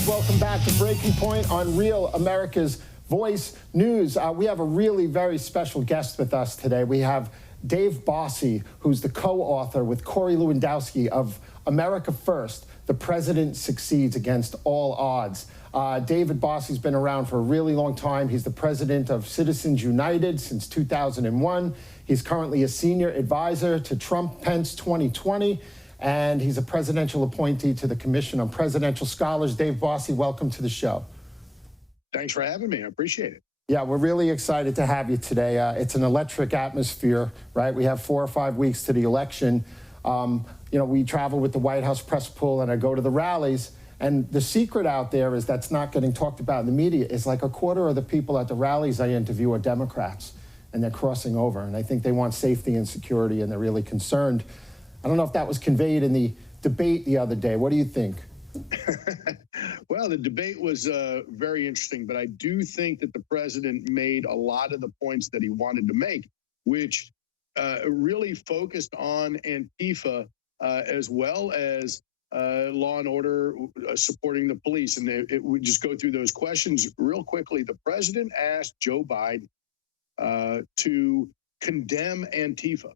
guys, welcome back to Breaking Point on Real America's Voice News. We have a really very special guest with us today. We have Dave Bossie, who's the co-author with Corey Lewandowski of America First, The President Succeeds Against All Odds. David Bossie's been around for a really long time. He's the president of Citizens United since 2001. He's currently a senior advisor to Trump-Pence 2020. And he's a presidential appointee to the Commission on Presidential Scholars. Dave Bossie, welcome to the show. Thanks for having me. I appreciate it. Yeah, we're really excited to have you today. It's an electric atmosphere, right? We have 4 or 5 weeks to the election. We travel with the White House press pool and I go to the rallies. And the secret out there is that's not getting talked about in the media is like a quarter of the people at the rallies I interview are Democrats, and they're crossing over. And I think they want safety and security, and they're really concerned. I don't know if that was conveyed in the debate the other day. What do you think? Well, the debate was very interesting, but I do think that the president made a lot of the points that he wanted to make, which really focused on Antifa as well as law and order supporting the police. And we just go through those questions real quickly. The president asked Joe Biden to condemn Antifa.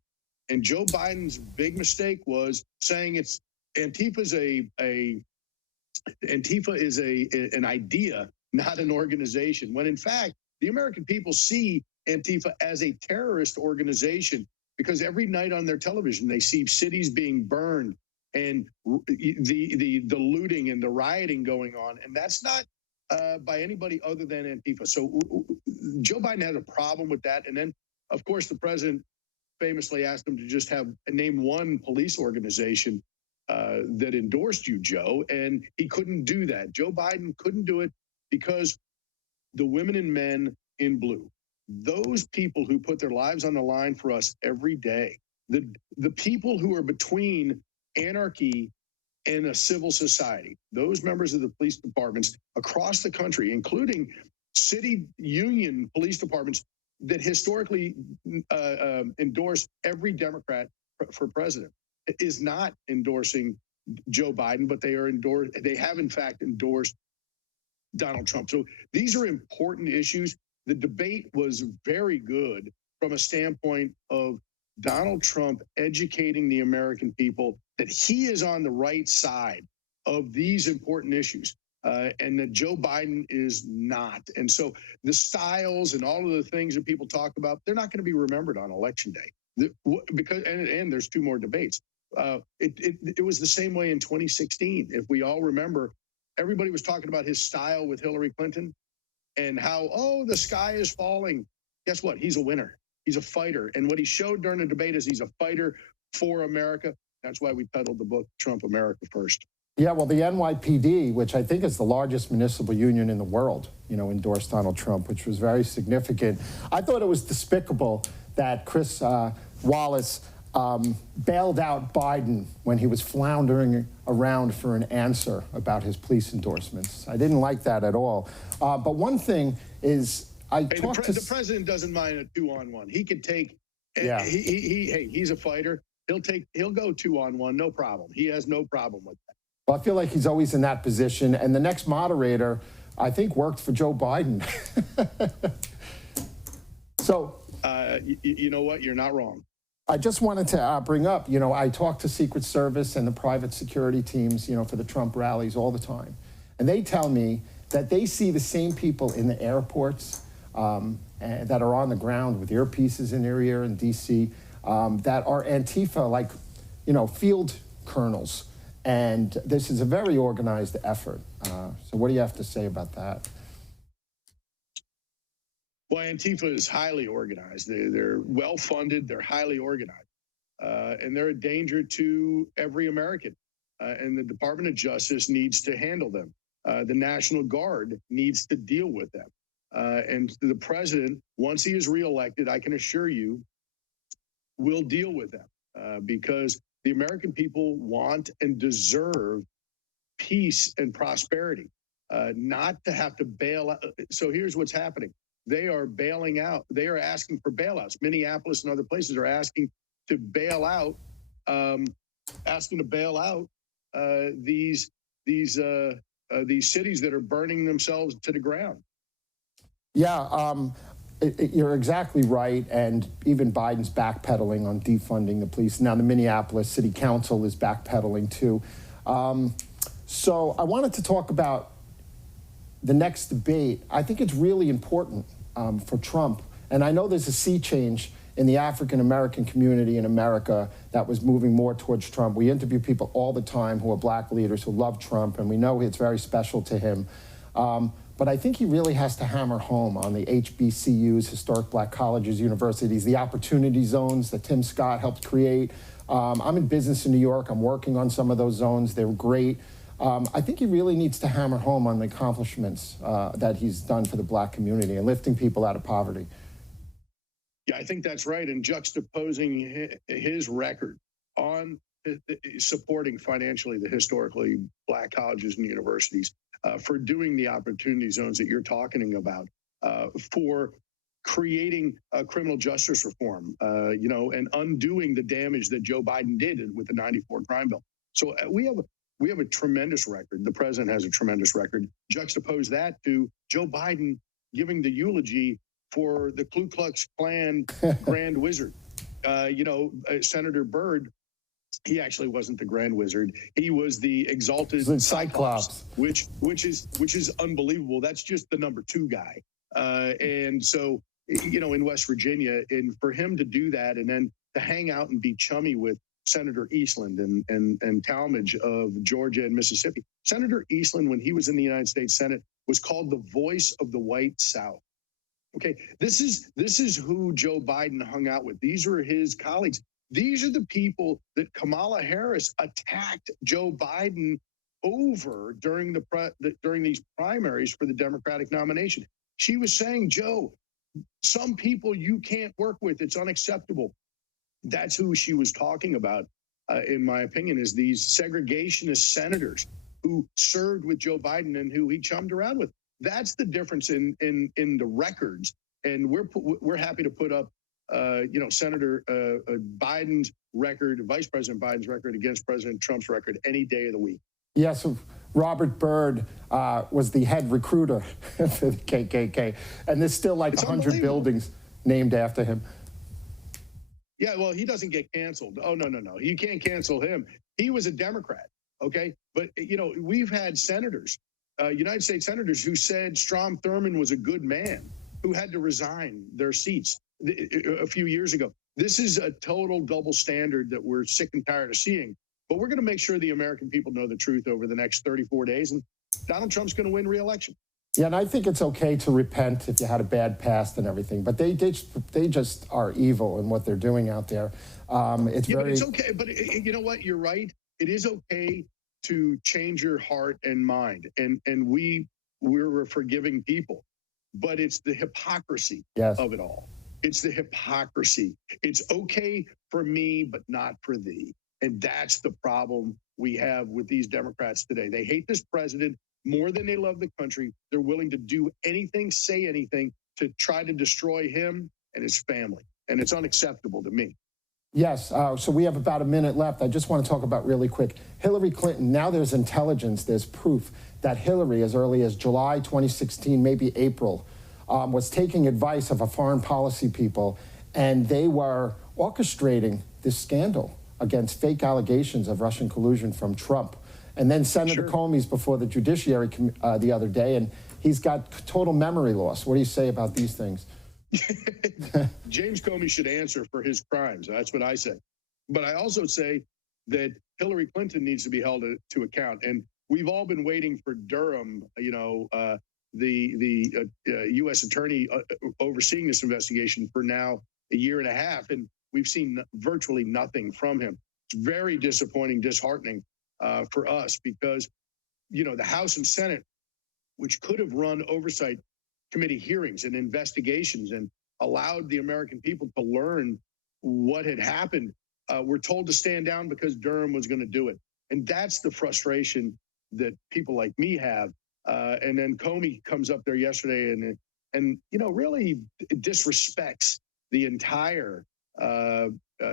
And Joe Biden's big mistake was saying Antifa is an idea, not an organization. When in fact, the American people see Antifa as a terrorist organization because every night on their television they see cities being burned and the looting and the rioting going on, and that's not by anybody other than Antifa. So Joe Biden had a problem with that, and then of course the president famously asked him to just name one police organization that endorsed you, Joe, and he couldn't do that. Joe Biden couldn't do it because the women and men in blue, those people who put their lives on the line for us every day, the people who are between anarchy and a civil society, those members of the police departments across the country, including city union police departments that historically endorsed every Democrat for president, is not endorsing Joe Biden, but they have in fact endorsed Donald Trump. So these are important issues. The debate was very good from a standpoint of Donald Trump educating the American people that he is on the right side of these important issues. And that Joe Biden is not. And so the styles and all of the things that people talk about, they're not going to be remembered on election day because there's 2 more debates. It was the same way in 2016. If we all remember, everybody was talking about his style with Hillary Clinton and how, the sky is falling. Guess what? He's a winner. He's a fighter. And what he showed during the debate is he's a fighter for America. That's why we titled the book Trump, America First. Yeah, well, the NYPD, which I think is the largest municipal union in the world, endorsed Donald Trump, which was very significant. I thought it was despicable that Chris Wallace bailed out Biden when he was floundering around for an answer about his police endorsements. I didn't like that at all. But one thing is, the president doesn't mind a 2-on-1. He could take. Yeah. He's a fighter. He'll go 2-on-1, no problem. He has no problem with that. Well, I feel like he's always in that position. And the next moderator, I think, worked for Joe Biden. So, you know what? You're not wrong. I just wanted to bring up, I talk to Secret Service and the private security teams, for the Trump rallies all the time. And they tell me that they see the same people in the airports that are on the ground with earpieces in their ear in D.C. That are Antifa, like, field colonels. And this is a very organized effort. So what do you have to say about that? Well, Antifa is highly organized. They're well-funded. They're highly organized. And they're a danger to every American. And the Department of Justice needs to handle them. The National Guard needs to deal with them. And the president, once he is reelected, I can assure you, will deal with them because the American people want and deserve peace and prosperity, not to have to bail out. So here's what's happening. They are bailing out. They are asking for bailouts. Minneapolis and other places are asking to bail out, these these cities that are burning themselves to the ground. Yeah, you're exactly right. And even Biden's backpedaling on defunding the police. Now, the Minneapolis City Council is backpedaling too. So I wanted to talk about the next debate. I think it's really important for Trump. And I know there's a sea change in the African American community in America that was moving more towards Trump. We interview people all the time who are black leaders who love Trump, and we know it's very special to him. But I think he really has to hammer home on the HBCUs, historic black colleges, universities, the opportunity zones that Tim Scott helped create. I'm in business in New York. I'm working on some of those zones. They're great. I think he really needs to hammer home on the accomplishments that he's done for the black community and lifting people out of poverty. Yeah, I think that's right. And juxtaposing his record on supporting financially the historically black colleges and universities, for doing the opportunity zones that you're talking about, for creating criminal justice reform, and undoing the damage that Joe Biden did with the '94 crime bill. So we have a tremendous record. The president has a tremendous record. Juxtapose that to Joe Biden giving the eulogy for the Ku Klux Klan Grand Wizard. Senator Byrd, he actually wasn't the Grand Wizard. He was the exalted Cyclops, which is unbelievable. That's just the number 2 guy. And so, in West Virginia, and for him to do that and then to hang out and be chummy with Senator Eastland and Talmadge of Georgia and Mississippi. Senator Eastland, when he was in the United States Senate, was called the voice of the white South. Okay, this is who Joe Biden hung out with. These are his colleagues. These are the people that Kamala Harris attacked Joe Biden over during during these primaries for the Democratic nomination. She was saying, Joe, some people you can't work with. It's unacceptable. That's who she was talking about, in my opinion, is these segregationist senators who served with Joe Biden and who he chummed around with. That's the difference in the records, and we're happy to put up, Senator Biden's record, Vice President Biden's record against President Trump's record any day of the week. Yes, Robert Byrd was the head recruiter for the KKK, and there's still like 100 buildings named after him. Yeah, well, he doesn't get canceled. Oh, no. You can't cancel him. He was a Democrat, okay? But, we've had senators, United States senators, who said Strom Thurmond was a good man, who had to resign their seats a few years ago. This is a total double standard that we're sick and tired of seeing. But we're going to make sure the American people know the truth over the next 34 days, and Donald Trump's going to win re-election. Yeah, and I think it's okay to repent if you had a bad past and everything, but they just are evil in what they're doing out there. But it's okay. But you know what? You're right. It is okay to change your heart and mind, and we're a forgiving people. But it's the hypocrisy of it all. It's the hypocrisy. It's okay for me, but not for thee. And that's the problem we have with these Democrats today. They hate this president more than they love the country. They're willing to do anything, say anything to try to destroy him and his family. And it's unacceptable to me. Yes. So we have about a minute left. I just want to talk about really quick. Hillary Clinton, now there's intelligence, there's proof that Hillary, as early as July 2016, maybe April, was taking advice of a foreign policy people, and they were orchestrating this scandal against fake allegations of Russian collusion from Trump. And then Senator Comey's before the Judiciary the other day, and he's got total memory loss. What do you say about these things? James Comey should answer for his crimes. That's what I say. But I also say that Hillary Clinton needs to be held to account. And we've all been waiting for Durham, the U.S. attorney overseeing this investigation for now a year and a half. And we've seen virtually nothing from him. It's very disappointing, disheartening for us because, the House and Senate, which could have run oversight committee hearings and investigations and allowed the American people to learn what had happened, were told to stand down because Durham was going to do it. And that's the frustration that people like me have. And then Comey comes up there yesterday and really disrespects the entire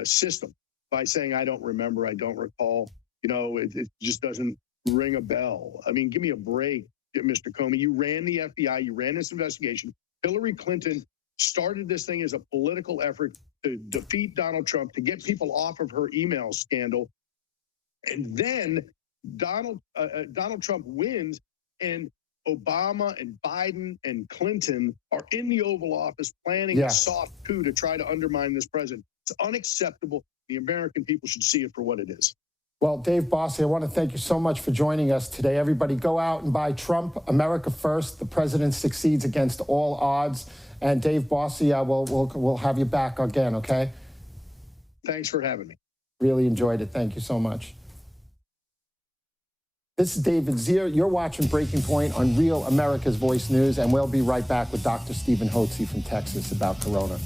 system by saying, I don't remember, I don't recall. It just doesn't ring a bell. I mean, give me a break, Mr. Comey. You ran the FBI, you ran this investigation. Hillary Clinton started this thing as a political effort to defeat Donald Trump, to get people off of her email scandal. And then Donald Trump wins, and Obama and Biden and Clinton are in the Oval Office planning a soft coup to try to undermine this president. It's unacceptable. The American people should see it for what it is. Well, Dave Bossie, I want to thank you so much for joining us today. Everybody go out and buy Trump, America First. The president succeeds against all odds. And Dave Bossie, we'll have you back again, okay? Thanks for having me. Really enjoyed it. Thank you so much. This is David Zere. You're watching Breaking Point on Real America's Voice News, and we'll be right back with Dr. Stephen Hotze from Texas about corona.